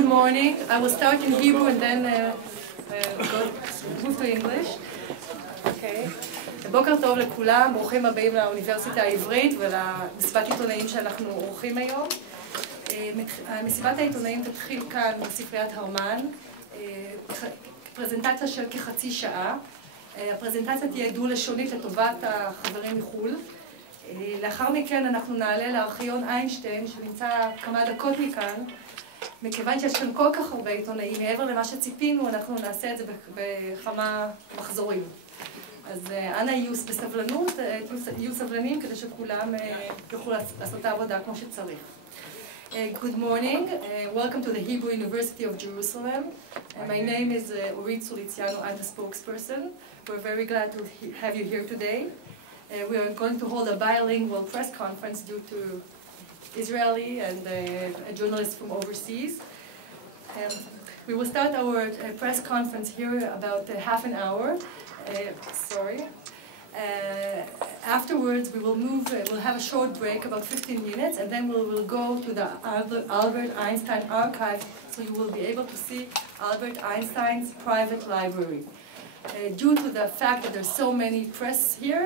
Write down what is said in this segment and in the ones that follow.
Good morning. I will start in Hebrew and then move to English. Okay. בוקר טוב לכולם, ברוכים הבאים לאוניברסיטה העברית ולמסיבת עיתונאים שאנחנו עורכים היום. מסיבת העיתונאים תתחיל כאן בספריית הרמן, פרזנטציה של כחצי שעה. הפרזנטציה תהיה דו-לשונית לטובת החברים מחו"ל. לאחר מכן אנחנו נעלה לארכיון איינשטיין שנמצא כמה דקות מכאן. מכיוון שיש כאן כל כך הרבה עיתונאים, מעבר למה שציפינו, אנחנו נעשה את זה בכמה מחזורים. אז אנא יהיו בסבלנות, יהיו סבלנים כדי שכולם יוכלו לעשות את העבודה כמו שצריך. Good morning. Welcome to the Hebrew University of Jerusalem. My name is Orit Suliciano. I'm the spokesperson. We're very glad to have you here today. We are going to hold a bilingual press conference due to Israeli and a journalist from overseas. We will start our press conference here about half an hour. Afterwards, we will move. We'll have a short break, about 15 minutes, and then we will go to the Albert Einstein Archives, so you will be able to see Albert Einstein's private library. Due to the fact that there's so many press here,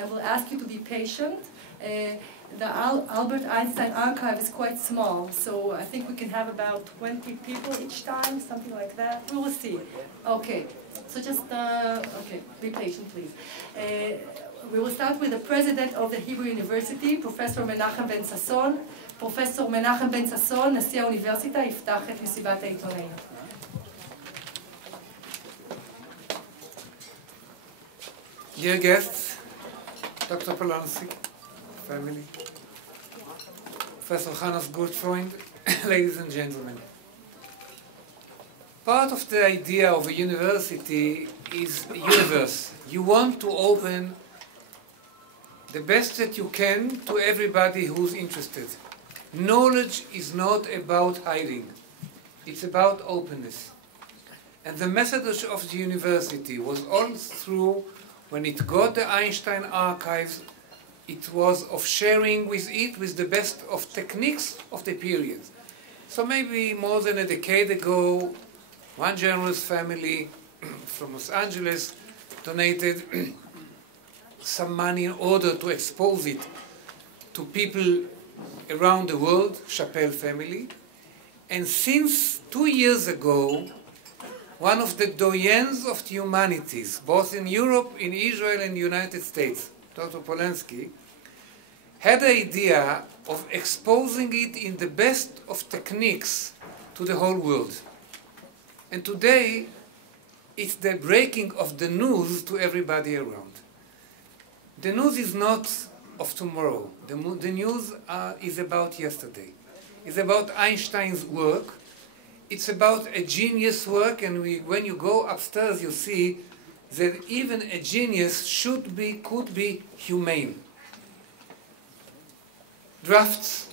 I will ask you to be patient. The Albert Einstein Archive is quite small, so I think we can have about 20 people each time, something like that. We will see. Okay, so just, okay, be patient, please. We will start with the president of the Hebrew University, Professor Menachem Ben Sasson. Professor Menachem Ben Sasson, נשיא האוניברסיטה, יפתח את מסיבת העיתונאים. Dear guests, Dr. Polonsky, family, Professor Hannes Gutfreund, ladies and gentlemen. Part of the idea of a university is a universe. You want to open the best that you can to everybody who's interested. Knowledge is not about hiding. It's about openness. And the message of the university was all through when it got the Einstein Archives. It was of sharing with the best of techniques of the period. So maybe more than a decade ago, one journalist family from Los Angeles donated some money in order to expose it to people around the world, Chappelle family. And since 2 years ago, one of the doyens of the humanities, both in Europe, in Israel, and the United States, Dr. Polonsky, had the idea of exposing it in the best of techniques to the whole world. And today, it's the breaking of the news to everybody around. The news is not of tomorrow. The news is about yesterday. It's about Einstein's work. It's about a genius work, and when you go upstairs, you see that even a genius could be humane. Drafts,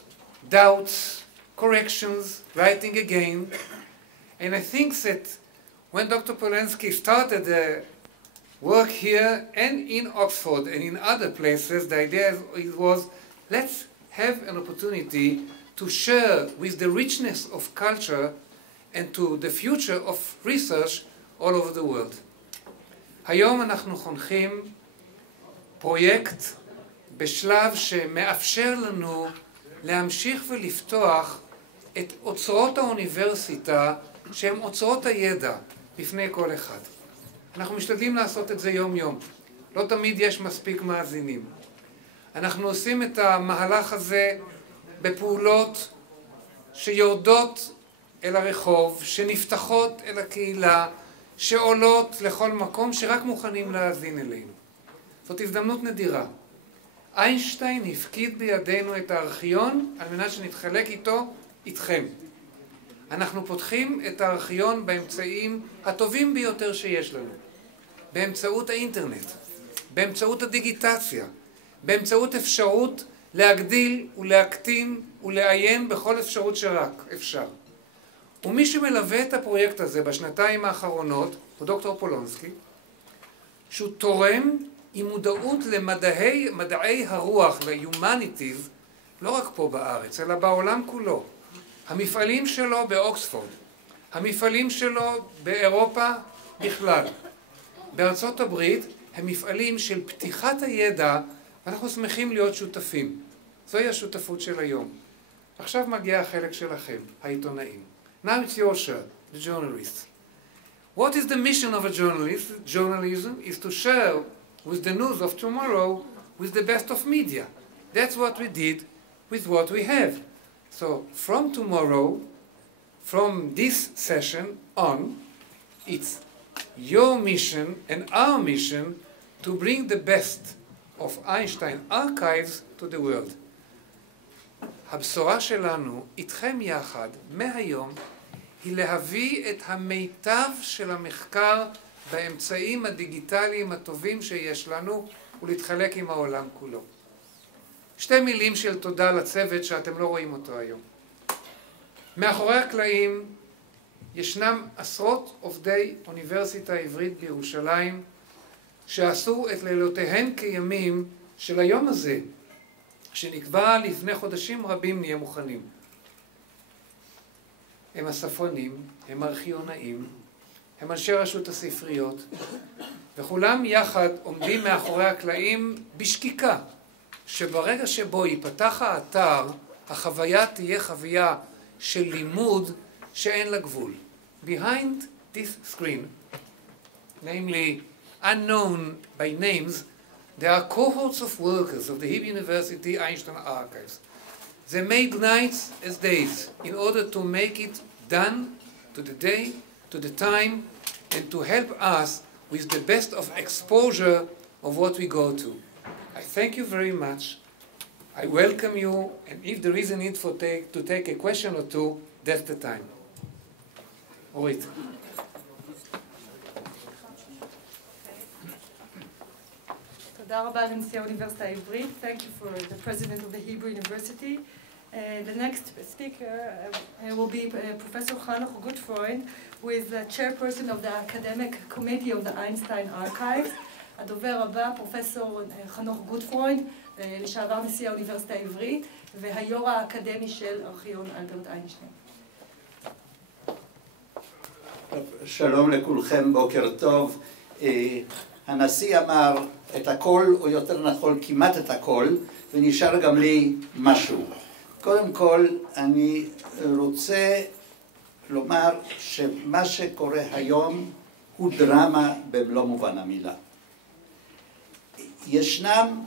doubts, corrections, writing again. And I think that when Dr. Polonsky started the work here and in Oxford and in other places, the idea was, let's have an opportunity to share with the richness of culture and to the future of research all over the world. היום אנחנו חונכים פרויקט בשלב שמאפשר לנו להמשיך ולפתוח את אוצרות האוניברסיטה שהן אוצרות הידע בפני כל אחד. אנחנו משתדלים לעשות את זה יום-יום. לא תמיד יש מספיק מאזינים. אנחנו עושים את המהלך הזה בפעולות שיורדות אל הרחוב, שנפתחות אל הקהילה, שעולות לכל מקום שרק מוכנים להאזין אלינו. זאת הזדמנות נדירה. איינשטיין הפקיד בידינו את הארכיון על מנת שנתחלק איתו איתכם. אנחנו פותחים את הארכיון באמצעים הטובים ביותר שיש לנו. באמצעות האינטרנט, באמצעות הדיגיטציה, באמצעות אפשרות להגדיל ולהקטין ולעיין בכל אפשרות שרק אפשר. ומי שמלווה את הפרויקט הזה בשנתיים האחרונות הוא דוקטור פולונסקי, שהוא תורם עם מודעות למדעי הרוח, ל-humanities, לא רק פה בארץ, אלא בעולם כולו. המפעלים שלו באוקספורד, המפעלים שלו באירופה בכלל, בארצות הברית, הם מפעלים של פתיחת הידע, ואנחנו שמחים להיות שותפים. זוהי השותפות של היום. עכשיו מגיע החלק שלכם, העיתונאים. Now it's your turn, the journalists. What is the mission of a journalist? Journalism is to share with the news of tomorrow with the best of media. That's what we did with what we have. So from tomorrow, from this session on, it's your mission and our mission to bring the best of Einstein Archives to the world. הבשורה שלנו, איתכם יחד, מהיום, היא להביא את המיטב של המחקר באמצעים הדיגיטליים הטובים שיש לנו ולהתחלק עם העולם כולו. שתי מילים של תודה לצוות שאתם לא רואים אותו היום. מאחורי הקלעים ישנם עשרות עובדי אוניברסיטה העברית בירושלים שעשו את לילותיהן כימים של היום הזה, שנקבע לפני חודשים רבים נהיה מוכנים. הם הספרנים, הם ארכיונאים, הם אנשי רשות הספריות, וכולם יחד עומדים מאחורי הקלעים בשקיקה, שברגע שבו ייפתח האתר, החוויה תהיה חוויה של לימוד שאין לה גבול. Behind this screen, namely unknown by names, there are cohorts of workers of the Hebrew University Einstein Archives. They made nights as days in order to make it done to the day, to the time, and to help us with the best of exposure of what we go to. I thank you very much. I welcome you, and if there is a need to take a question or two, that's the time. Orit. תודה רבה לנשיא האוניברסיטה העברית. Thank you for the president of the Hebrew University. The next speaker will be Professor Hanoch Gutfreund, who is the chairperson of the academic committee of the Einstein Archives. הדובר הבא, פרופסור חנוך גוטפרוינד, לשעבר נשיא האוניברסיטה העברית, והיו"ר האקדמי של ארכיון אלברט איינשטיין. שלום לכולכם, בוקר טוב. הנשיא אמר את הכל, או יותר נכון כמעט את הכל, ונשאר גם לי משהו. קודם כל, אני רוצה לומר שמה שקורה היום הוא דרמה במלוא מובן המילה. ישנם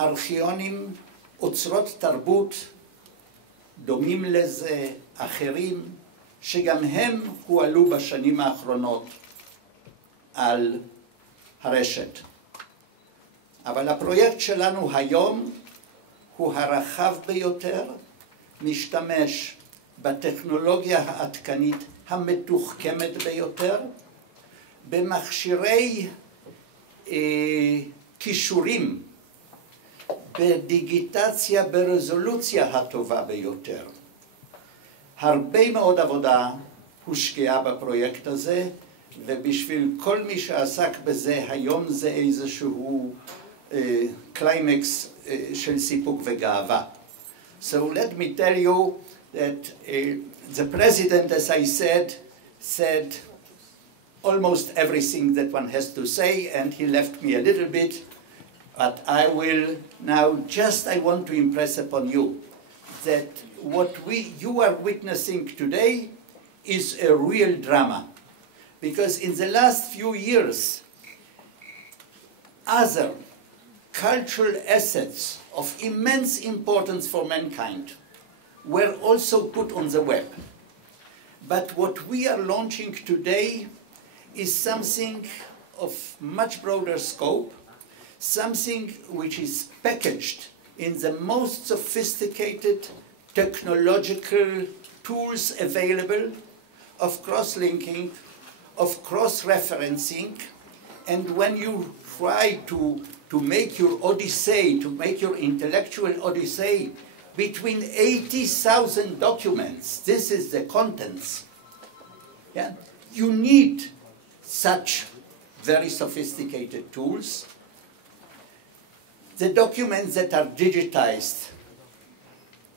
ארכיונים, אוצרות תרבות, דומים לזה, אחרים, שגם הם הועלו בשנים האחרונות על הרשת. אבל הפרויקט שלנו היום הוא הרחב ביותר, משתמש בטכנולוגיה העדכנית המתוחכמת ביותר, במכשירי קישורים, בדיגיטציה ברזולוציה הטובה ביותר. הרבה מאוד עבודה הושקעה בפרויקט הזה, ובשביל כל מי שעסק בזה היום זה איזשהו קליימקס של סיפוק וגאווה. So let me tell you that the president, as I said almost everything that one has to say, and he left me a little bit, but I will now I want to impress upon you that what you are witnessing today is a real drama. Because in the last few years, other cultural assets of immense importance for mankind were also put on the web. But what we are launching today is something of much broader scope, something which is packaged in the most sophisticated technological tools available of cross-linking, of cross-referencing, and when you try to make your odyssey, to make your intellectual odyssey between 80,000 documents, this is the contents, yeah? You need such very sophisticated tools. The documents that are digitized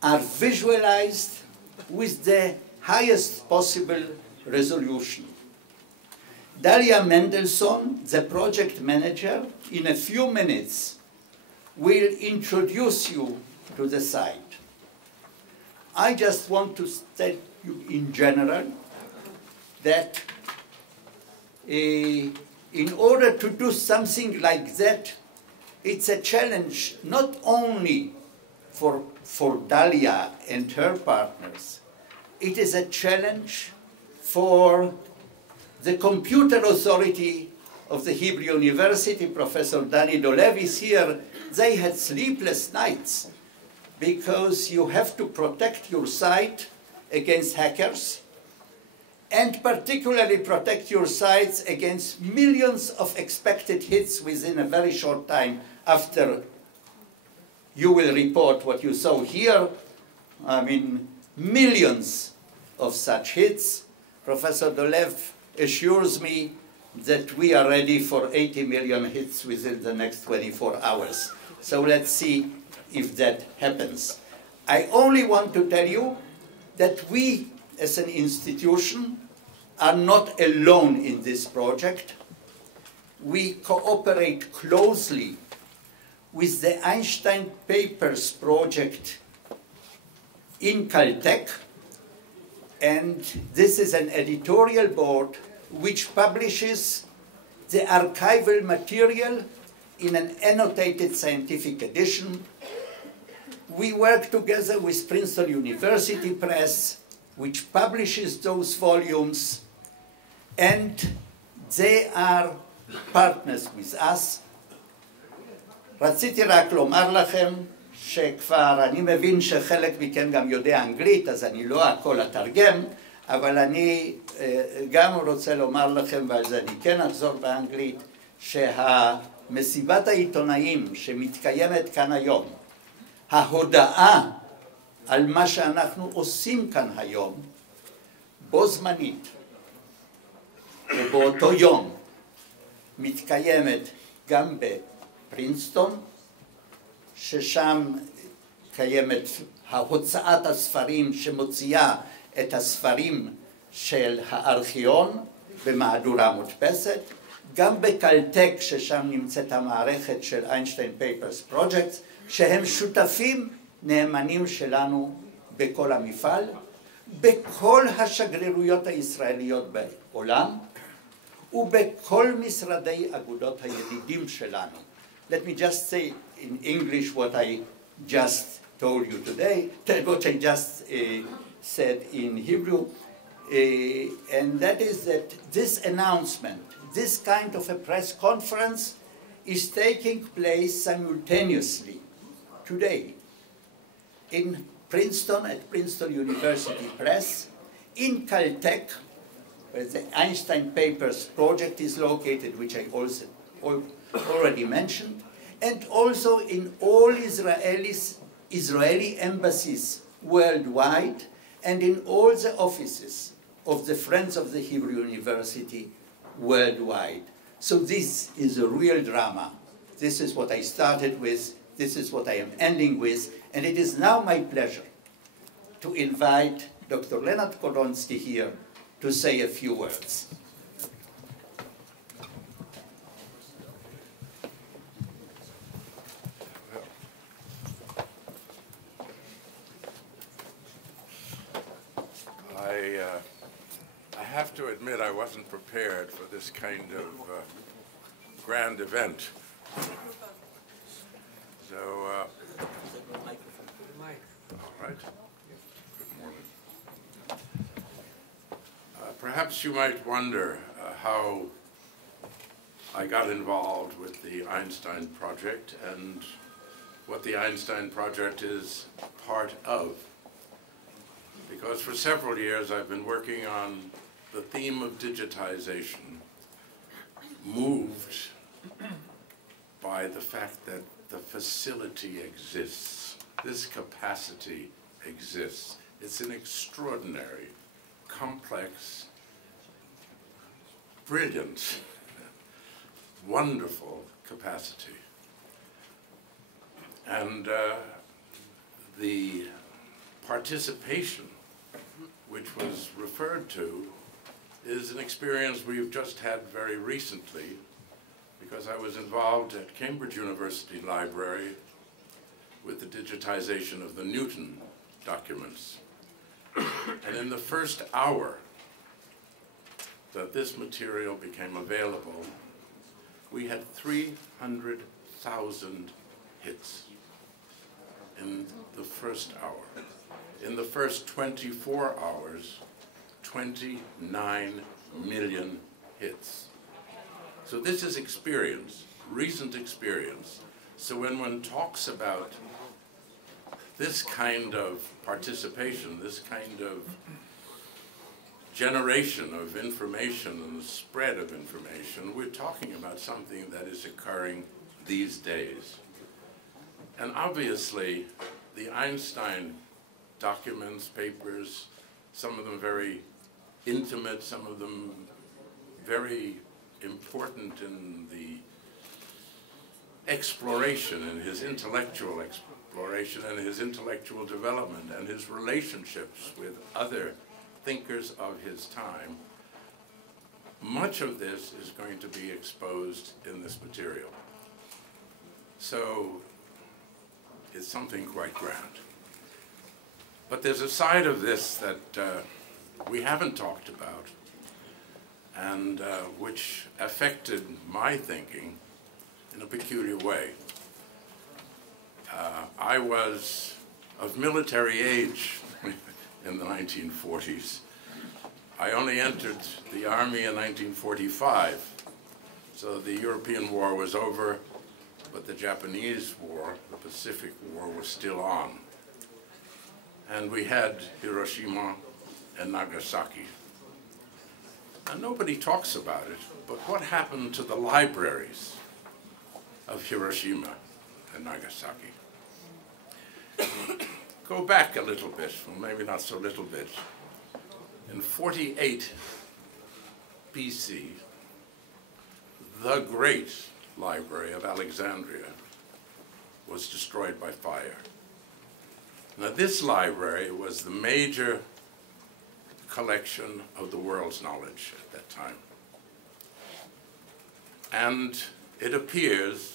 are visualized with the highest possible resolution. Dalia Mendelssohn, the project manager, in a few minutes will introduce you to the site. I just want to tell you in general that in order to do something like that, it's a challenge not only for Dalia and her partners, it is a challenge for the computer authority of the Hebrew University. Professor Danny Dolev is here. They had sleepless nights because you have to protect your site against hackers and particularly protect your sites against millions of expected hits within a very short time after you will report what you saw here. I mean, millions of such hits. Professor Dolev assures me that we are ready for 80 million hits within the next 24 hours. So let's see if that happens. I only want to tell you that we, as an institution, are not alone in this project. We cooperate closely with the Einstein Papers project in Caltech, and this is an editorial board which publishes the archival material in an annotated scientific edition. We work together with Princeton University Press, which publishes those volumes, and they are partners with us. רציתי רק לומר לכם שכבר אני מבין שחלק מכם גם יודע אנגלית, אז אני לא הכל אתרגם, אבל אני גם רוצה לומר לכם, ועל זה אני כן אחזור באנגלית, שהמסיבת העיתונאים שמתקיימת כאן היום, ההודעה על מה שאנחנו עושים כאן היום, בו זמנית, ובאותו יום, מתקיימת גם בפרינסטון, ששם קיימת ההוצאת הספרים שמוציאה את הספרים של הארכיון במהדורה מודפסת, גם בקלטק ששם נמצאת המערכת של איינשטיין פייפרס פרויקטס, שהם שותפים נאמנים שלנו בכל המפעל, בכל השגרירויות הישראליות בעולם, ובכל משרדי אגודות הידידים שלנו. Let me just say in English what I just told you today, what I just said in Hebrew, and that is that this announcement, this kind of a press conference is taking place simultaneously today in Princeton at Princeton University Press, in Caltech, where the Einstein Papers project is located, which I also already mentioned, and also in all Israeli embassies worldwide, and in all the offices of the Friends of the Hebrew University worldwide. So this is a real drama. This is what I started with, this is what I am ending with, and it is now my pleasure to invite Dr. Leonard Kolonsky here to say a few words. I have to admit I wasn't prepared for this kind of grand event. So, all right. Good morning. Perhaps you might wonder how I got involved with the Einstein Project and what the Einstein Project is part of. Because for several years I've been working on the theme of digitization, moved by the fact that the facility exists, this capacity exists. It's an extraordinary, complex, brilliant, wonderful capacity. And the participation which was referred to, is an experience we've just had very recently, because I was involved at Cambridge University Library with the digitization of the Newton documents. And in the first hour that this material became available, we had 300,000 hits in the first hour. In the first 24 hours, 29 million hits. So this is experience, recent experience. So when one talks about this kind of participation, this kind of generation of information and the spread of information, we're talking about something that is occurring these days. And obviously, the Einstein documents, papers, some of them very intimate, some of them very important in the exploration, in his intellectual exploration and his intellectual development and his relationships with other thinkers of his time. Much of this is going to be exposed in this material. So it's something quite grand. But there's a side of this that we haven't talked about, and which affected my thinking in a peculiar way. I was of military age in the 1940s. I only entered the Army in 1945, so the European War was over, but the Japanese War, the Pacific War, was still on. And we had Hiroshima and Nagasaki. And nobody talks about it, but what happened to the libraries of Hiroshima and Nagasaki? Go back a little bit, well, maybe not so little bit. In 48 BC, the great library of Alexandria was destroyed by fire. Now, this library was the major collection of the world's knowledge at that time. And it appears,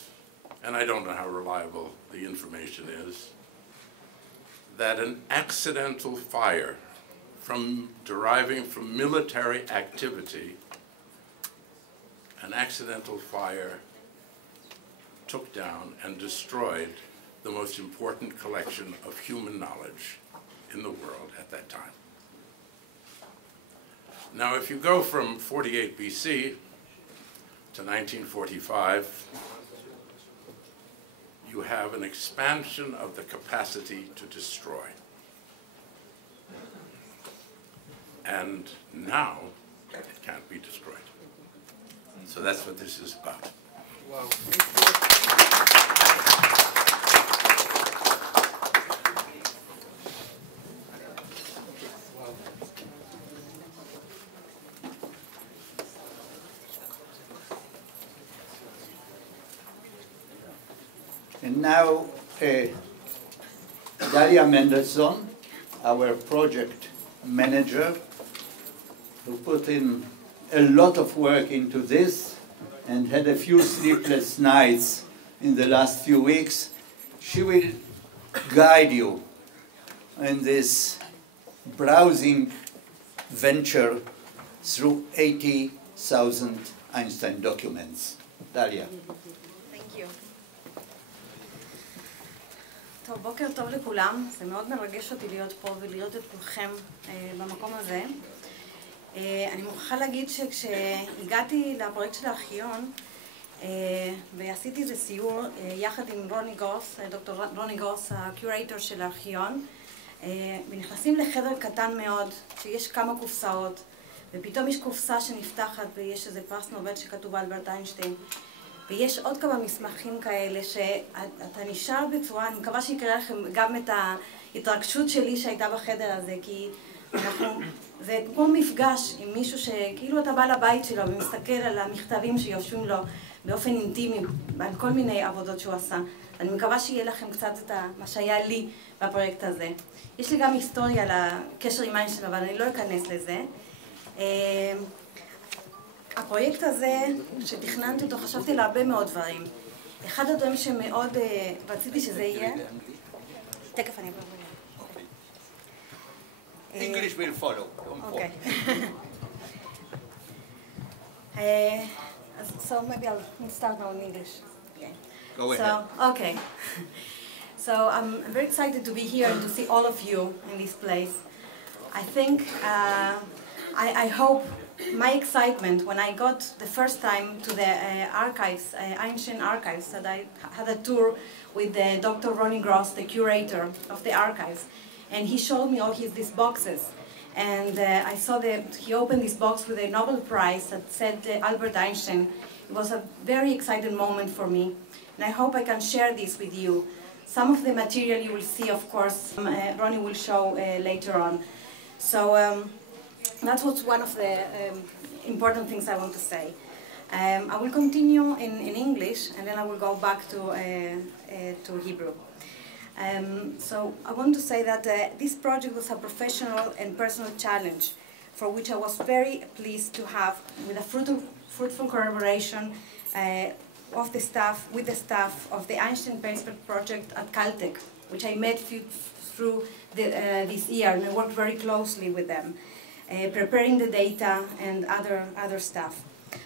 and I don't know how reliable the information is, that an accidental fire deriving from military activity, an accidental fire took down and destroyed the most important collection of human knowledge in the world at that time. Now, if you go from 48 BC to 1945, you have an expansion of the capacity to destroy. And now, it can't be destroyed. So that's what this is about. Wow. And now, Dalia Mendelssohn, our project manager, who put in a lot of work into this and had a few sleepless nights in the last few weeks, she will guide you in this browsing venture through 80,000 Einstein documents. Dalia. Thank you. טוב, בוקר טוב לכולם. זה מאוד מרגש אותי להיות פה ולראות את כולכם במקום הזה. אני מוכרחה להגיד שכשהגעתי לפרויקט של הארכיון ועשיתי איזה סיור יחד עם רוני גוס, דוקטור רוני גוס, הקיורייטור של הארכיון, ונכנסים לחדר קטן מאוד, שיש כמה קופסאות, ופתאום יש קופסה שנפתחת ויש איזה פרס נובל שכתוב אלברט איינשטיין. ויש עוד כמה מסמכים כאלה שאתה נשאר בצורה, אני מקווה שיקרה לכם גם את ההתרגשות שלי שהייתה בחדר הזה, כי זה כמו מפגש עם מישהו שכאילו אתה בא לבית שלו ומסתכל על המכתבים שיושבים לו באופן אינטימי, על כל מיני עבודות שהוא עשה. אני מקווה שיהיה לכם קצת את מה שהיה לי בפרויקט הזה. יש לי גם היסטוריה לקשר עם איינשטיין, אבל אני לא אכנס לזה. הפרויקט הזה, שתכננתי אותו, חשבתי על הרבה מאוד דברים. אחד הדברים שמאוד רציתי שזה יהיה... תכף אני אבוא. English will follow. Okay. So maybe I'll start now in English. Okay. Go ahead. Okay. So I'm very excited to be here and to see all of you in this place. I think, I hope my excitement when I got the first time to the archives, Einstein Archives, that I had a tour with Dr. Ronnie Gross, the curator of the archives, and he showed me all these boxes. And I saw that he opened this box with a Nobel Prize that said Albert Einstein. It was a very exciting moment for me. And I hope I can share this with you. Some of the material you will see, of course, Ronnie will show later on. So that's what's one of the important things I want to say. I will continue in English, and then I will go back to Hebrew. So I want to say that this project was a professional and personal challenge for which I was very pleased to have with a fruitful collaboration with the staff of the Einstein Paper project at Caltech, which I met through this year, and I worked very closely with them, preparing the data and other stuff.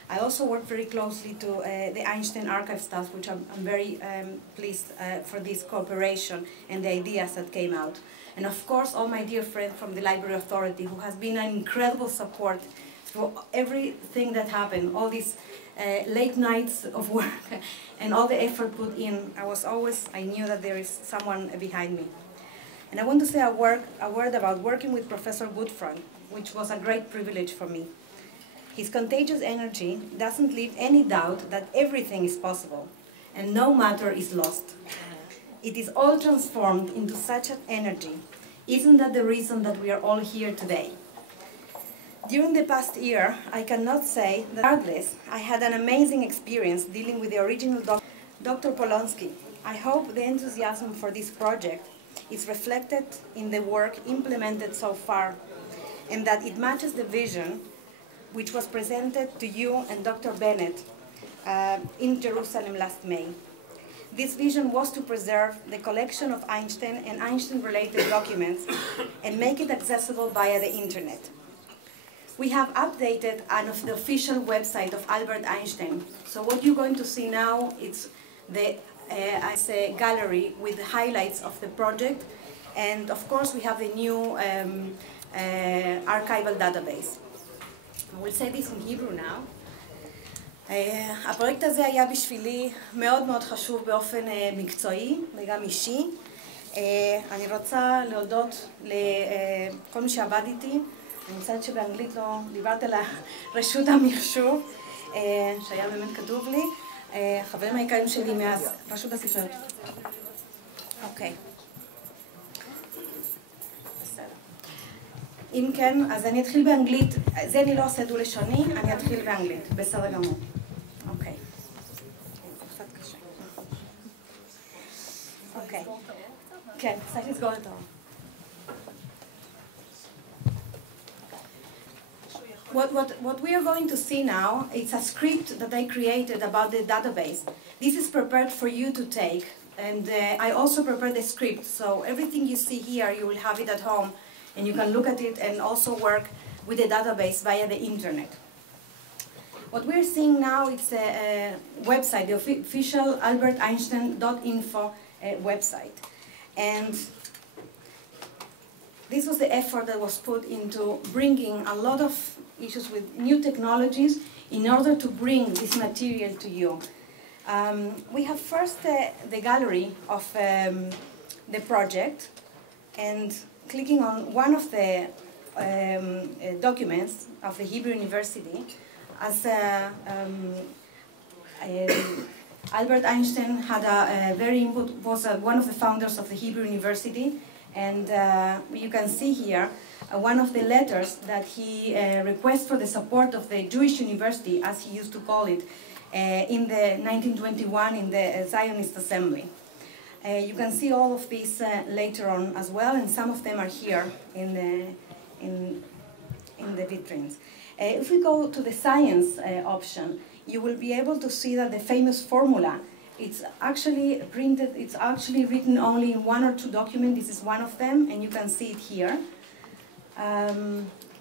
I also work very closely to the Einstein Archives staff, which I'm very pleased for this cooperation and the ideas that came out. And of course, all my dear friends from the Library Authority, who has been an incredible support through everything that happened, all these late nights of work and all the effort put in. I knew that there is someone behind me. And I want to say a word about working with Professor Goodfriend, which was a great privilege for me. His contagious energy doesn't leave any doubt that everything is possible and no matter is lost. It is all transformed into such an energy. Isn't that the reason that we are all here today? During the past year, I cannot say that regardless, I had an amazing experience dealing with the original Dr. Polonsky. I hope the enthusiasm for this project is reflected in the work implemented so far, and that it matches the vision which was presented to you and Dr. Bennett in Jerusalem last May. This vision was to preserve the collection of Einstein and Einstein-related documents and make it accessible via the internet. We have updated the official website of Albert Einstein. So what you're going to see now is a gallery with the highlights of the project, and of course we have a new archival database. I will say this in Hebrew now. הפרויקט הזה היה בשבילי מאוד מאוד חשוב באופן מקצועי וגם אישי. אני רוצה להודות לכל מי שעבד איתי. אני מצטערת שבאנגלית לא דיברת על רשות המחשוב, שהיה באמת כתוב לי. חברים העיקריים שלי מרשות הספריות. אוקיי. אם כן, אז אני אתחיל באנגלית. זה אני לא עושה דו-לשוני, אני אתחיל באנגלית. בסדר גמור. אוקיי. קצת קשה. אוקיי. כן, קצת לסגור את האור. What we are going to see now is a script that I created about the database. This is prepared for you to take, and I also prepared the script, so everything you see here, you will have it at home, and you can look at it and also work with the database via the internet. What we're seeing now is a website, the official alberteinstein.info website. And this was the effort that was put into bringing a lot of issues with new technologies in order to bring this material to you. We have first the gallery of the project, and clicking on one of the documents of the Hebrew University, as Albert Einstein had was one of the founders of the Hebrew University, and you can see here one of the letters that he requests for the support of the Jewish University, as he used to call it, in the 1921 in the Zionist Assembly. You can see all of these later on as well, and some of them are here in the vitrines. If we go to the science option, you will be able to see that the famous formula, it's actually printed, it's actually written only in 1 or 2 documents. This is one of them, and you can see it here.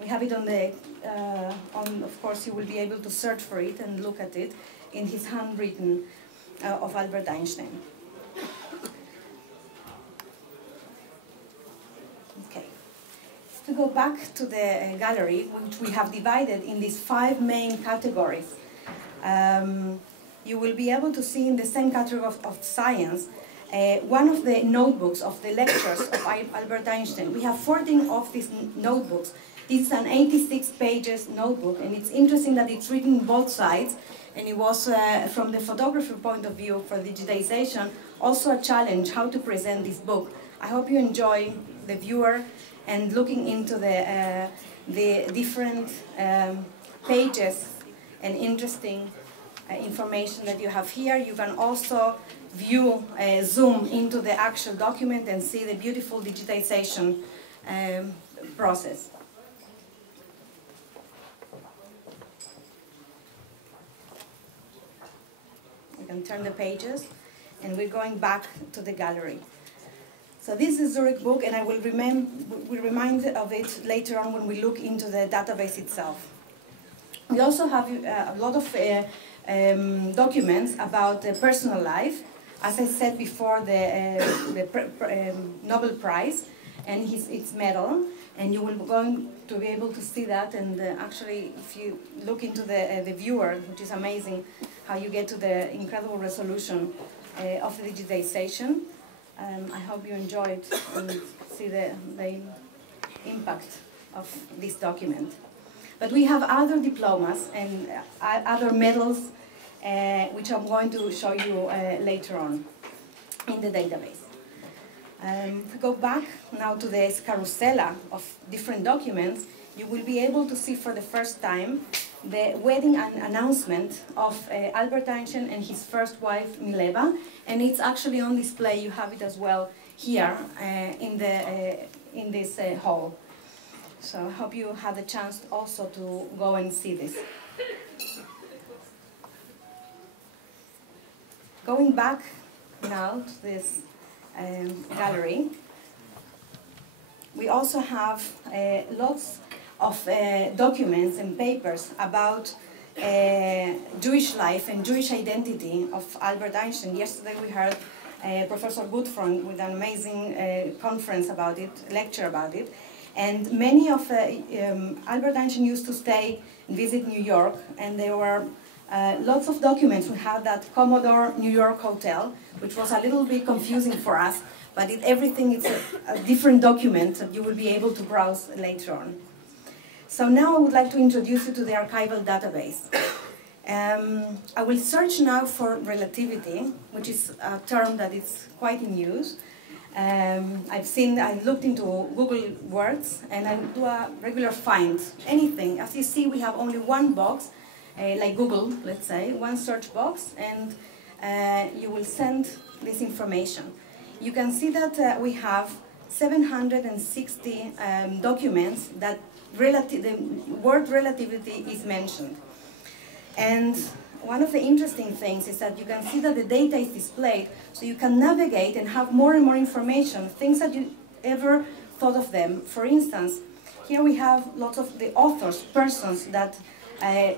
We have it on the, of course, you will be able to search for it and look at it in his handwritten of Albert Einstein. Okay. To go back to the gallery, which we have divided in these 5 main categories, you will be able to see in the same category of science one of the notebooks of the lectures of Albert Einstein. We have 14 of these notebooks. This is an 86 pages notebook, and it's interesting that it's written both sides, and it was, from the photographer point of view for digitization, also a challenge how to present this book. I hope you enjoy the viewer and looking into the different pages and interesting information that you have here. You can also view, zoom into the actual document and see the beautiful digitization process. We can turn the pages, and we're going back to the gallery. So this is Zurich book, and I will remind of it later on when we look into the database itself. We also have a lot of documents about personal life. As I said before, the Nobel Prize and its medal, and you will going to be able to see that. And actually, if you look into the viewer, which is amazing, how you get to the incredible resolution of the digitization. I hope you enjoyed and see the impact of this document. But we have other diplomas and other medals, which I'm going to show you later on in the database. If we go back now to this carousel of different documents, you will be able to see for the first time the wedding announcement of Albert Einstein and his first wife, Mileva, and it's actually on display. You have it as well here in this hall. So I hope you have the chance also to go and see this. Going back now to this gallery, we also have lots of documents and papers about Jewish life and Jewish identity of Albert Einstein. Yesterday we heard Professor Gutfreund with an amazing conference about it, lecture about it. And many of Albert Einstein used to stay and visit New York, and there were lots of documents. We had that Commodore New York Hotel, which was a little bit confusing for us, but everything is a different document that you will be able to browse later on. So now I would like to introduce you to the archival database. I will search now for relativity, which is a term that is quite in use. I looked into Google Words, and I do a regular find, anything. As you see, we have only one box, like Google, let's say, one search box, and you will send this information. You can see that we have 760 documents that the word relativity is mentioned. And one of the interesting things is that you can see that the data is displayed, so you can navigate and have more and more information, things that you ever thought of them. For instance, here we have lots of the authors, persons that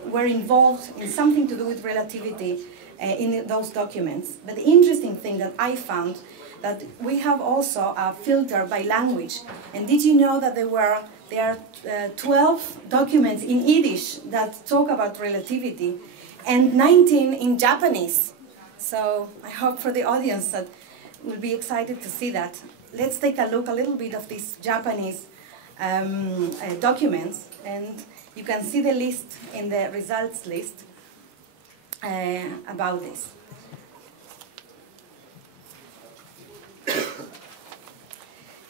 were involved in something to do with relativity in those documents. But the interesting thing that I found, that we have also a filter by language. And did you know that there are 12 documents in Yiddish that talk about relativity, and 19 in Japanese? So I hope for the audience that will be excited to see that. Let's take a look a little bit of these Japanese documents, and you can see the list in the results list about this.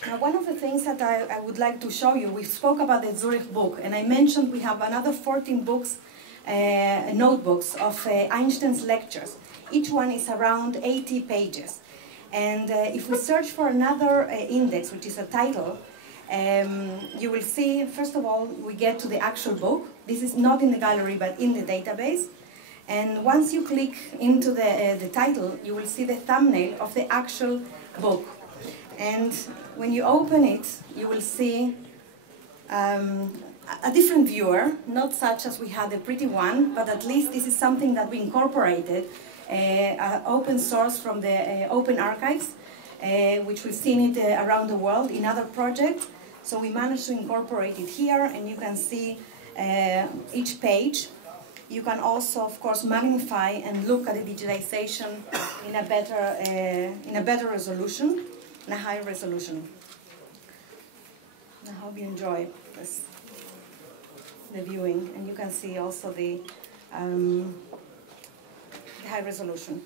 Now, one of the things that I would like to show you, we spoke about the Zurich book, and I mentioned we have another 14 books, notebooks of Einstein's lectures. Each one is around 80 pages. And if we search for another index, which is a title, you will see, first of all, we get to the actual book. This is not in the gallery, but in the database. And once you click into the title, you will see the thumbnail of the actual book. And when you open it, you will see a different viewer, not such as we had the pretty one, but at least this is something that we incorporated, open source from the Open Archives, which we've seen it around the world in other projects. So we managed to incorporate it here, and you can see each page. You can also, of course, magnify and look at the digitization in a better resolution, in a higher resolution. I hope you enjoy this, the viewing, and you can see also the high resolution.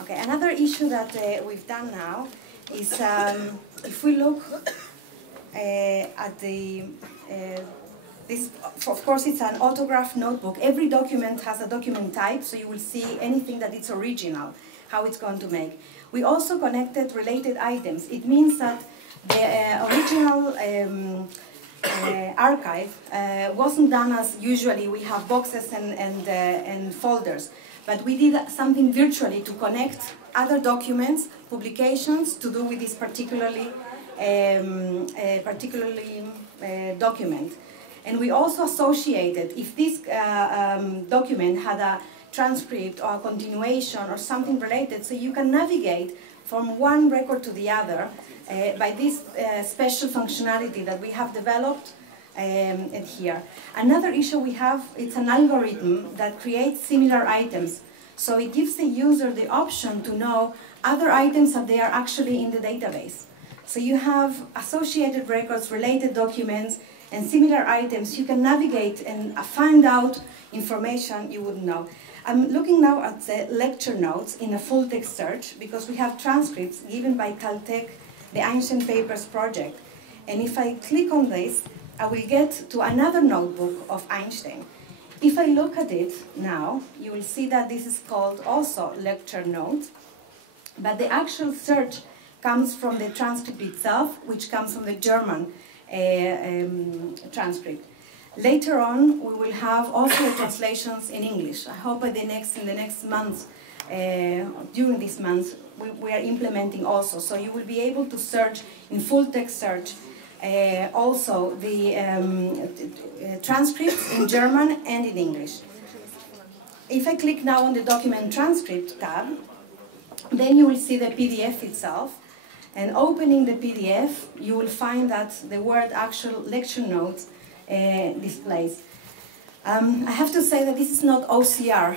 Okay, another issue that we've done now is if we look at this, of course, it's an autograph notebook. Every document has a document type, so you will see anything that it's original, how it's going to make. We also connected related items. It means that the original archive wasn't done as usually. We have boxes and folders, but we did something virtually to connect other documents, publications, to do with this particularly document. And we also associated, if this document had a transcript or a continuation or something related, so you can navigate from one record to the other by this special functionality that we have developed here. Another issue we have, it's an algorithm that creates similar items. So it gives the user the option to know other items that they are actually in the database. So you have associated records, related documents, and similar items. You can navigate and find out information you wouldn't know. I'm looking now at the lecture notes in a full text search because we have transcripts given by Caltech, the Einstein Papers project. And if I click on this, I will get to another notebook of Einstein. If I look at it now, you will see that this is called also lecture notes, but the actual search comes from the transcript itself, which comes from the German transcript. Later on, we will have also the translations in English. I hope in the next month, during this month, we are implementing also. So you will be able to search in full text search also the transcripts in German and in English. If I click now on the document transcript tab, then you will see the PDF itself. And opening the PDF, you will find that the word actual lecture notes displays. I have to say that this is not OCR.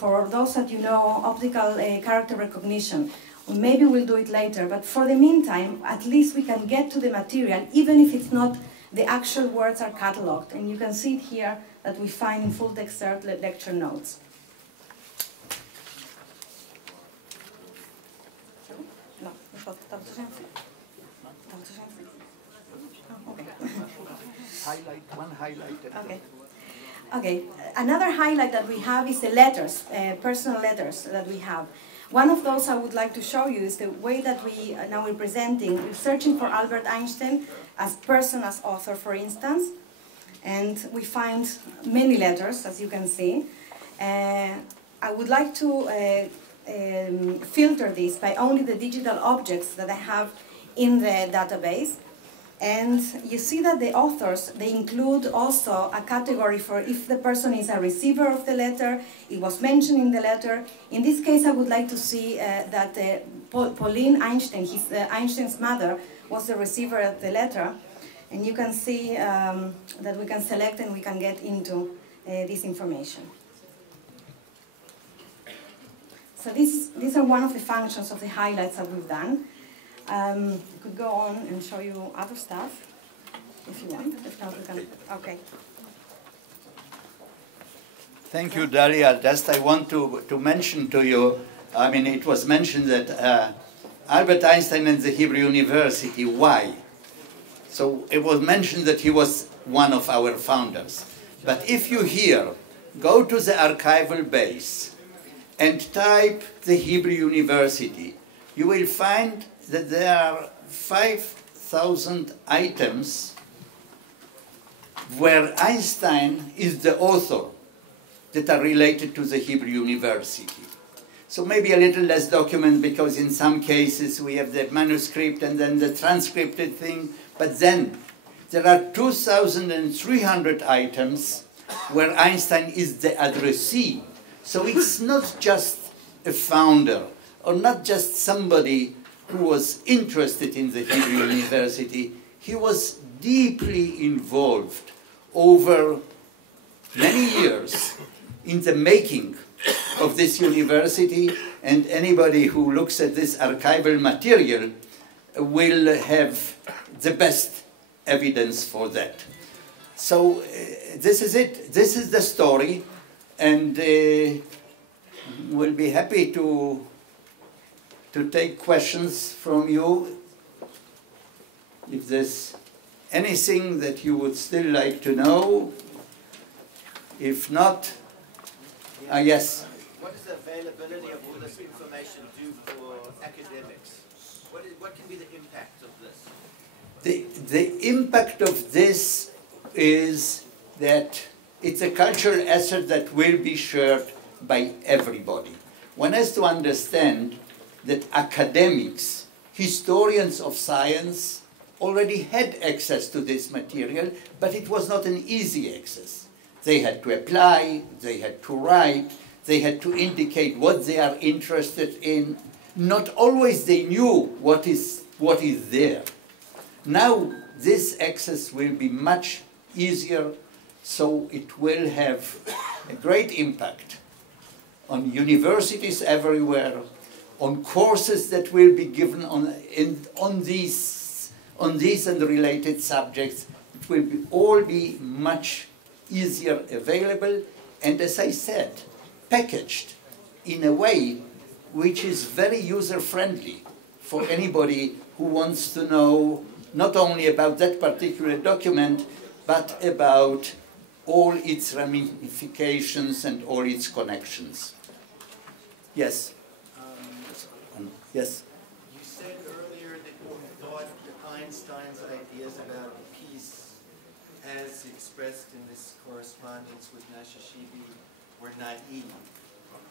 For those that you know, optical character recognition, maybe we'll do it later, but for the meantime, at least we can get to the material, even if it's not the actual words are cataloged. And you can see it here that we find in full text search lecture notes. Okay. Another highlight that we have is the letters, personal letters that we have. One of those I would like to show you is the way that we're presenting. We're searching for Albert Einstein as person, as author, for instance, and we find many letters, as you can see. I would like to filter this by only the digital objects that I have in the database. And you see that the authors, they include also a category for if the person is a receiver of the letter, it was mentioned in the letter. In this case, I would like to see that Pauline Einstein, Einstein's mother, was the receiver of the letter. And you can see that we can select and we can get into this information. So these are one of the functions of the highlights that we've done. I could go on and show you other stuff if you want. If not, we can. Okay. Thank you, Daria. Just I want to mention to you, I mean, it was mentioned that Albert Einstein and the Hebrew University, why? So it was mentioned that he was one of our founders. But if you hear go to the archival base and type the Hebrew University, you will find that there are 5,000 items where Einstein is the author that are related to the Hebrew University. So maybe a little less document, because in some cases we have the manuscript and then the transcripted thing, but then there are 2,300 items where Einstein is the addressee. So it's not just a founder, or not just somebody who was interested in the Hebrew University. He was deeply involved over many years in the making of this university, and anybody who looks at this archival material will have the best evidence for that. So this is it. This is the story, and we'll be happy to take questions from you. If there's anything that you would still like to know. If not, yes. What does the availability of all this information do for academics? What can be the impact of this? The impact of this is that it's a cultural asset that will be shared by everybody. One has to understand that academics, historians of science, already had access to this material, but it was not an easy access. They had to apply, they had to write, they had to indicate what they are interested in. Not always they knew what is there. Now this access will be much easier, so it will have a great impact on universities everywhere, on courses that will be given on these and related subjects. It will all be much easier available, and as I said, packaged in a way which is very user-friendly for anybody who wants to know not only about that particular document, but about all its ramifications and all its connections. Yes? Yes? You said earlier that you thought that Einstein's ideas about peace, as expressed in this correspondence with Nashashibi, were naive.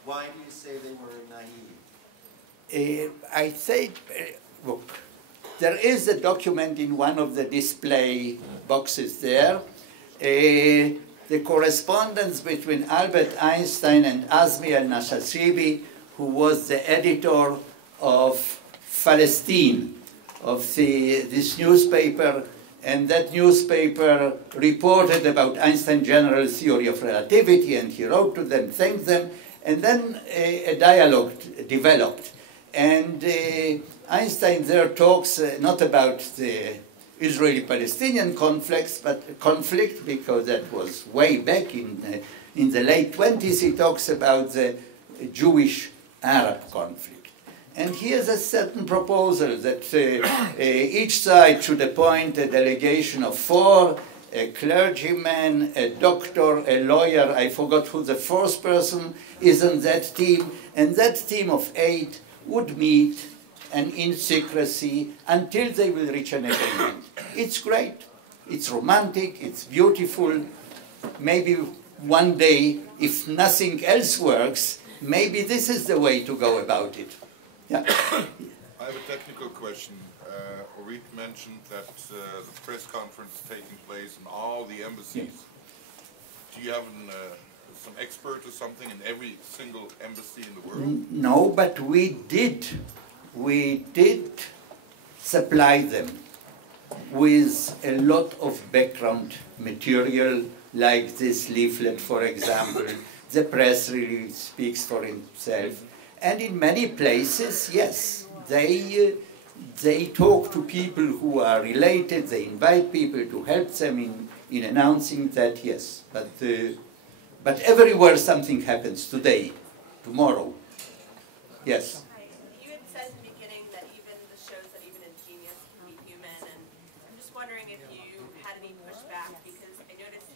Why do you say they were naive? I say, look, there is a document in one of the display boxes there, the correspondence between Albert Einstein and Azmi al-Nashashibi, who was the editor of Palestine, of this newspaper, and that newspaper reported about Einstein's general theory of relativity, and he wrote to them, thanked them, and then a dialogue developed. And Einstein there talks not about the Israeli-Palestinian conflict, because that was way back in the late 20s. He talks about the Jewish-Arab conflict. And here's a certain proposal that each side should appoint a delegation of 4, a clergyman, a doctor, a lawyer. I forgot who the 4th person is on that team. And that team of 8 would meet, and in secrecy, until they will reach an agreement. It's great. It's romantic. It's beautiful. Maybe one day, if nothing else works, maybe this is the way to go about it. Yeah. I have a technical question. Orit mentioned that the press conference is taking place in all the embassies. Yeah. Do you have some expert or something in every single embassy in the world? No, but we did supply them with a lot of background material, like this leaflet, for example. The press release speaks for itself. And in many places, yes, they talk to people who are related, they invite people to help them in announcing that, yes. But everywhere something happens, today, tomorrow. Yes? Hi. You had said in the beginning that even the shows that even a genius can be human, and I'm just wondering if you had any pushback, because I noticed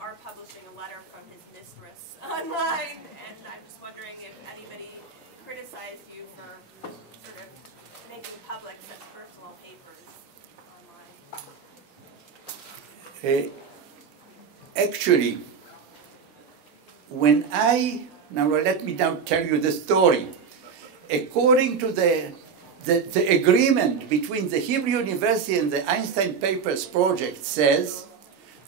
are publishing a letter from his mistress online, and I'm just wondering if anybody criticized you for sort of making public such personal papers online. Actually, when now let me now tell you the story. According to the agreement between the Hebrew University and the Einstein Papers project says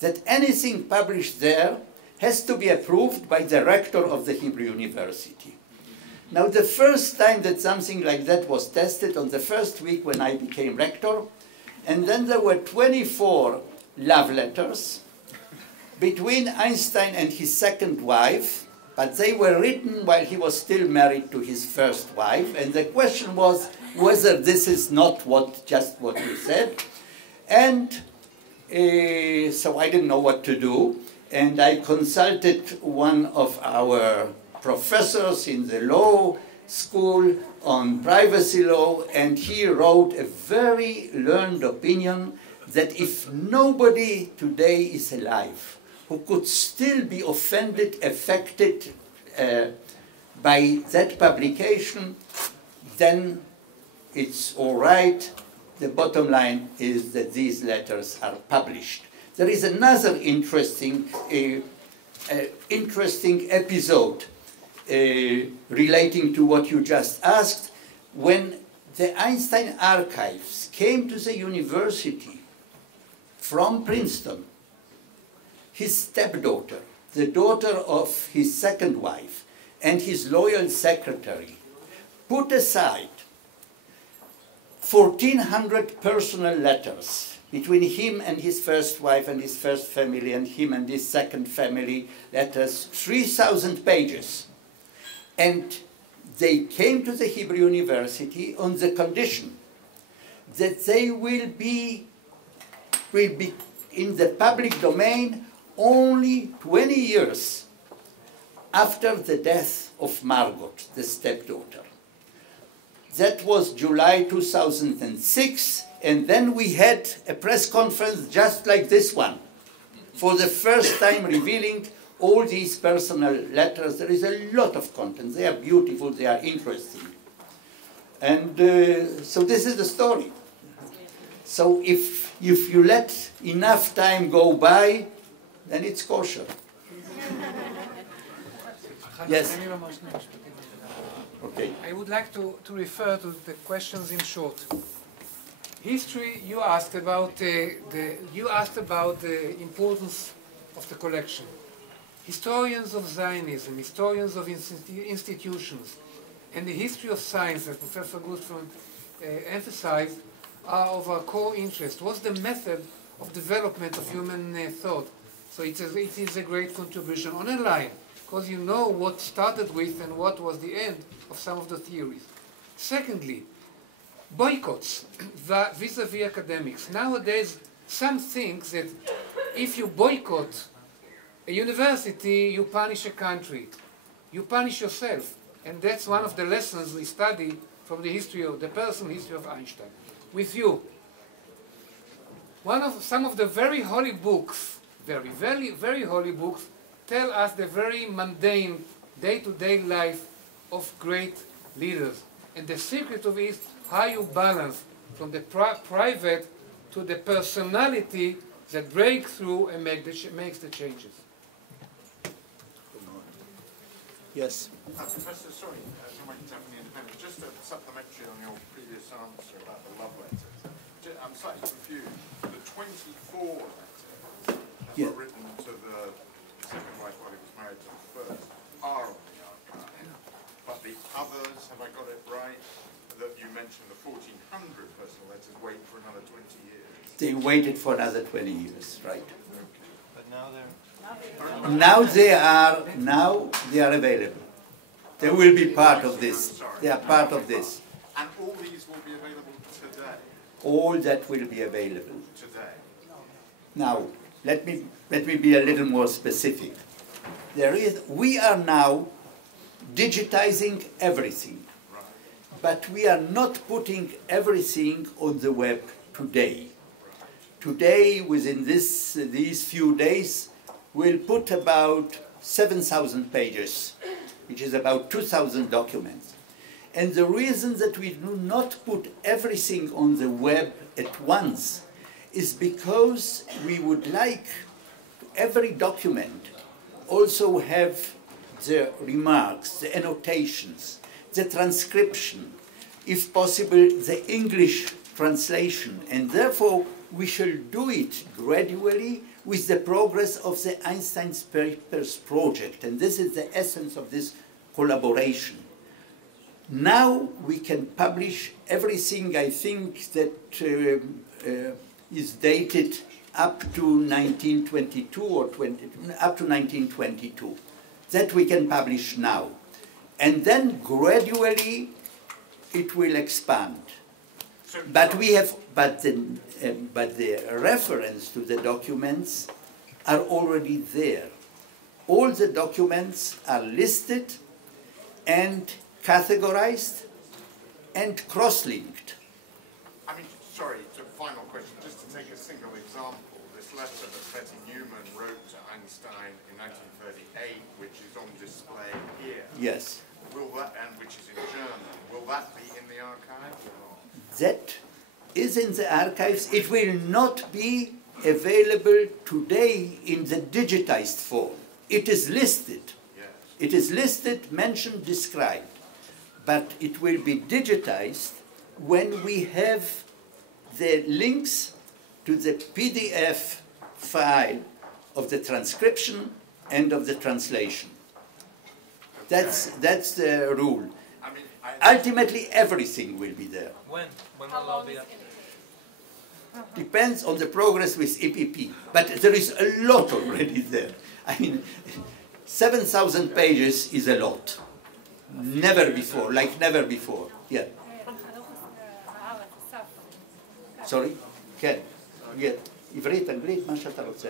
that anything published there has to be approved by the rector of the Hebrew University. Now, the first time that something like that was tested, on the first week when I became rector, and then there were 24 love letters between Einstein and his second wife, but they were written while he was still married to his first wife, and the question was whether this is not just what you said. And so I didn't know what to do, and I consulted one of our professors in the law school on privacy law, and he wrote a very learned opinion that if nobody today is alive who could still be affected by that publication, then it's all right. The bottom line is that these letters are published. There is another interesting episode relating to what you just asked. When the Einstein Archives came to the university from Princeton, his stepdaughter, the daughter of his second wife, and his loyal secretary put aside 1,400 personal letters between him and his first wife and his first family, and him and his second family, letters, 3,000 pages. And they came to the Hebrew University on the condition that they will be in the public domain only 20 years after the death of Margot, the stepdaughter. That was July 2006, and then we had a press conference just like this one, for the first time revealing all these personal letters. There is a lot of content. They are beautiful, they are interesting. And so this is the story. So if you let enough time go by, then it's kosher. Yes? Okay. I would like to refer to the questions in short. History, you asked about the importance of the collection. Historians of Zionism, historians of institutions, and the history of science, as Professor Gutfront emphasized, are of our core interest. What's the method of development of human thought? So it is a great contribution on a line, because you know what started with and what was the end of some of the theories. Secondly, boycotts vis-a-vis academics. Nowadays, some think that if you boycott a university, you punish a country. You punish yourself. And that's one of the lessons we study from the history of the personal history of Einstein. With you, some of the very holy books, very holy books, tell us the very mundane, day-to-day life of great leaders. And the secret of it is how you balance from the private to the personality that breaks through and makes the changes. Yes. Professor, sorry, from the Independent, just a supplementary on your previous answer about the love letters. I'm slightly confused. The 24 letters that were written to the second wife while he was married to the first are on the archive. But the others, have I got it right, that you mentioned the 1,400 personal letters wait for another 20 years? They waited for another 20 years, right. Okay. But now they're... Now they are available. They will be part of this. They are part of this. And all these will be available today? All that will be available. Today. Now, let me be a little more specific. We are now digitizing everything, but we are not putting everything on the web today. Today, within these few days, will put about 7,000 pages, which is about 2,000 documents. And the reason that we do not put everything on the web at once is because we would like every document also have the remarks, the annotations, the transcription, if possible, the English translation, and therefore we shall do it gradually with the progress of the Einstein Papers project, and this is the essence of this collaboration. Now we can publish everything, I think, that is dated up to 1922 or up to 1922. That we can publish now. And then gradually it will expand. But the reference to the documents are already there. All the documents are listed and categorized and cross-linked. I mean, sorry, it's a final question, just to take a single example. This letter that Betty Newman wrote to Einstein in 1938, which is on display here. Yes. Will that, and which is in German, will that be in the archive or not? That is in the archives. It will not be available today in the digitized form. It is listed. Yes. It is listed, mentioned, described. But it will be digitized when we have the links to the PDF file of the transcription and of the translation. That's the rule. I mean, Ultimately, everything will be there. When will How it all long be is it up? going to take? Depends on the progress with EPP. But there is a lot already there. I mean, 7,000 pages is a lot. Never before, like never before. Yeah. Sorry? כן. כן. עברית, אנגלית, מה שאתה רוצה.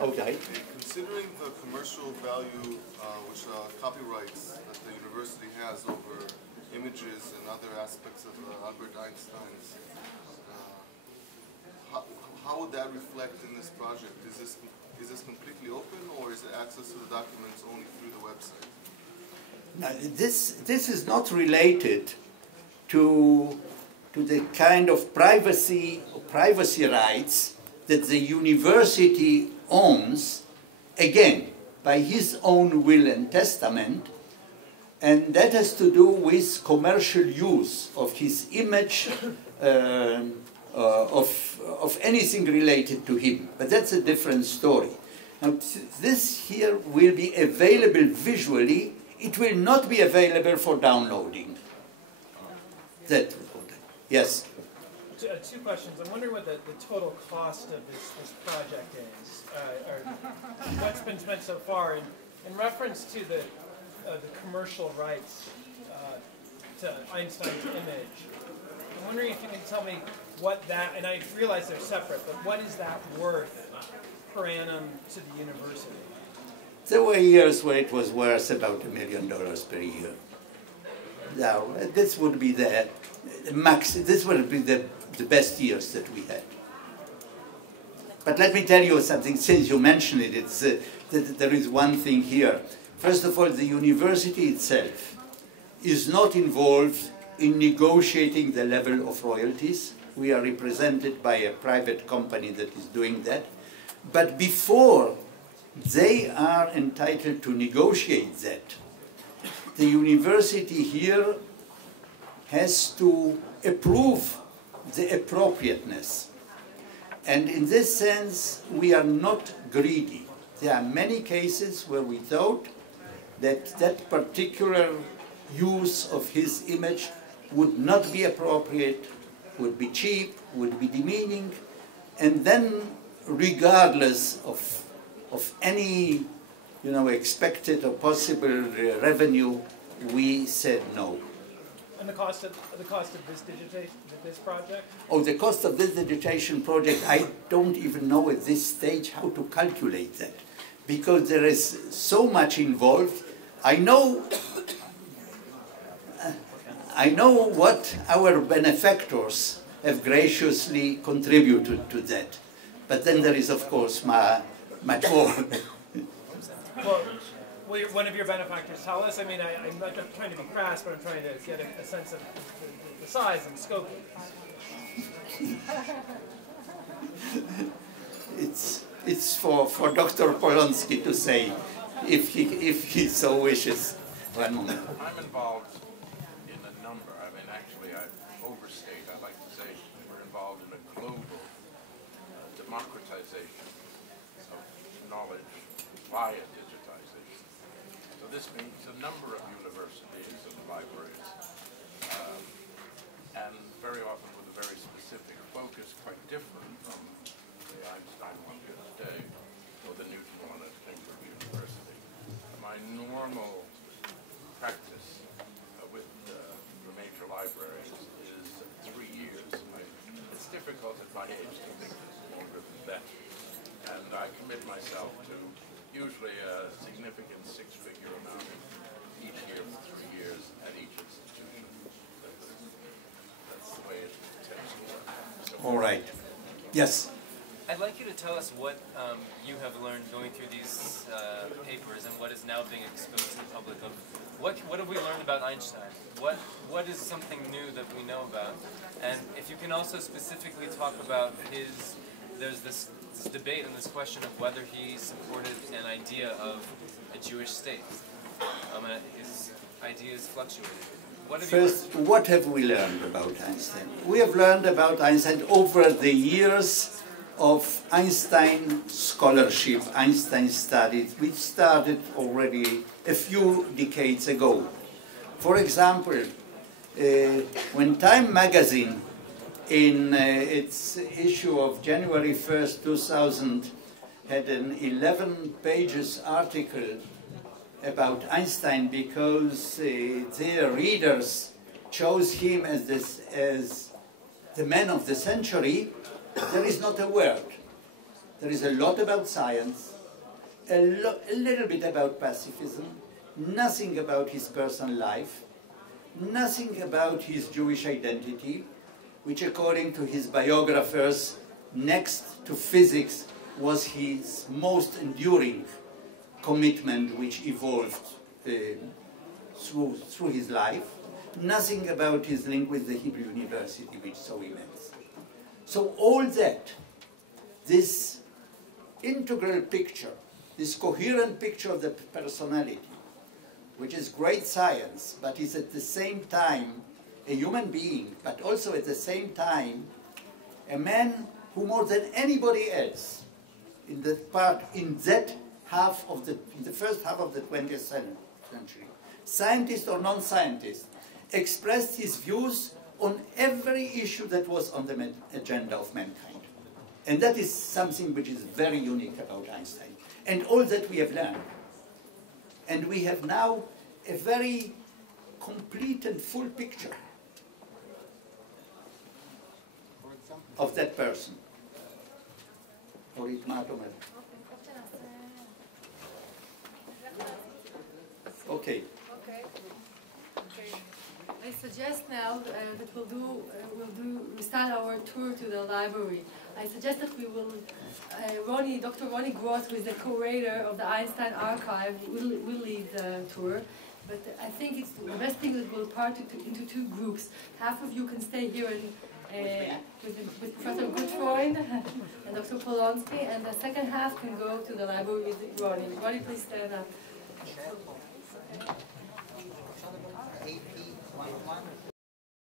Okay. Considering the commercial value, which copyrights that the university has over images and other aspects of Albert Einstein's, how would that reflect in this project? Is this completely open, or is it access to the documents only through the website? Now, this is not related to the kind of privacy rights that the university owns, again, by his own will and testament, and that has to do with commercial use of his image, of anything related to him. But that's a different story. Now, this here will be available visually. It will not be available for downloading. That, yes? Two questions. I'm wondering what the total cost of this project is, or what's been spent so far. In reference to the commercial rights to Einstein's image, I'm wondering if you can tell me what that, and I realize they're separate, but what is that worth per annum to the university? There were years where it was worth about $1 million per year. Now, this would be the max, this would be the best years that we had. But let me tell you something, since you mentioned it, there is one thing here. First of all, the university itself is not involved in negotiating the level of royalties. We are represented by a private company that is doing that. But before they are entitled to negotiate that, the university here has to approve the appropriateness. And in this sense, we are not greedy. There are many cases where we thought that that particular use of his image would not be appropriate, would be cheap, would be demeaning, and then regardless of any expected or possible revenue, we said no. And the cost of this this project? Oh, the cost of this digitation project, I don't even know at this stage how to calculate that, because there is so much involved. I know what our benefactors have graciously contributed to that. But then there is, of course, much more. Well, will one of your benefactors tell us? I mean, I'm not trying to be crass, but I'm trying to get a sense of the size and scope of this. It's for Dr. Polonsky to say, if he so wishes. One moment. I'm involved in a number. I mean, actually, I overstate. I like to say we're involved in a global democratization of knowledge via digitization. So this means a number of universities and libraries, and very often with a very specific focus, quite different from the Einstein one here today, or the Newton one at Cambridge University. My normal practice with the major libraries is 3 years. It's difficult at my age to think longer than that. And I commit myself to usually a significant six-figure amount each year for 3 years at each institution. That's the way it tends to work. So All right. Yes. I'd like you to tell us what you have learned going through these papers and what is now being exposed to the public. Of what have we learned about Einstein? What is something new that we know about? And if you can also specifically talk about there's this debate and this question of whether he supported an idea of a Jewish state. His ideas fluctuated. First, what have we learned about Einstein? We have learned about Einstein over the years of Einstein scholarship, Einstein studies, which started already a few decades ago. For example, when Time magazine, in its issue of January 1st, 2000, had an 11 pages article about Einstein because their readers chose him as the man of the century, there is not a word. There is a lot about science, a little bit about pacifism, nothing about his personal life, nothing about his Jewish identity, which according to his biographers, next to physics, was his most enduring commitment which evolved through his life. Nothing about his link with the Hebrew University, which is so immense. So all that, this integral picture, this coherent picture of the personality, which is great science, but is at the same time a human being, but also at the same time a man who more than anybody else in the first half of the 20th century, scientist or non-scientist, expressed his views on every issue that was on the agenda of mankind. And that is something which is very unique about Einstein. And all that we have learned. And we have now a very complete and full picture of that person. Okay. I suggest now that we start our tour to the library. I suggest that we will, Dr. Ronnie Groth, who is the curator of the Einstein Archives, will lead the tour. But I think it's the best thing that we'll part into two groups. Half of you can stay here with Professor Gutfreund and Dr. Polonsky, and the second half can go to the library with Ronnie. Ronnie, please stand up.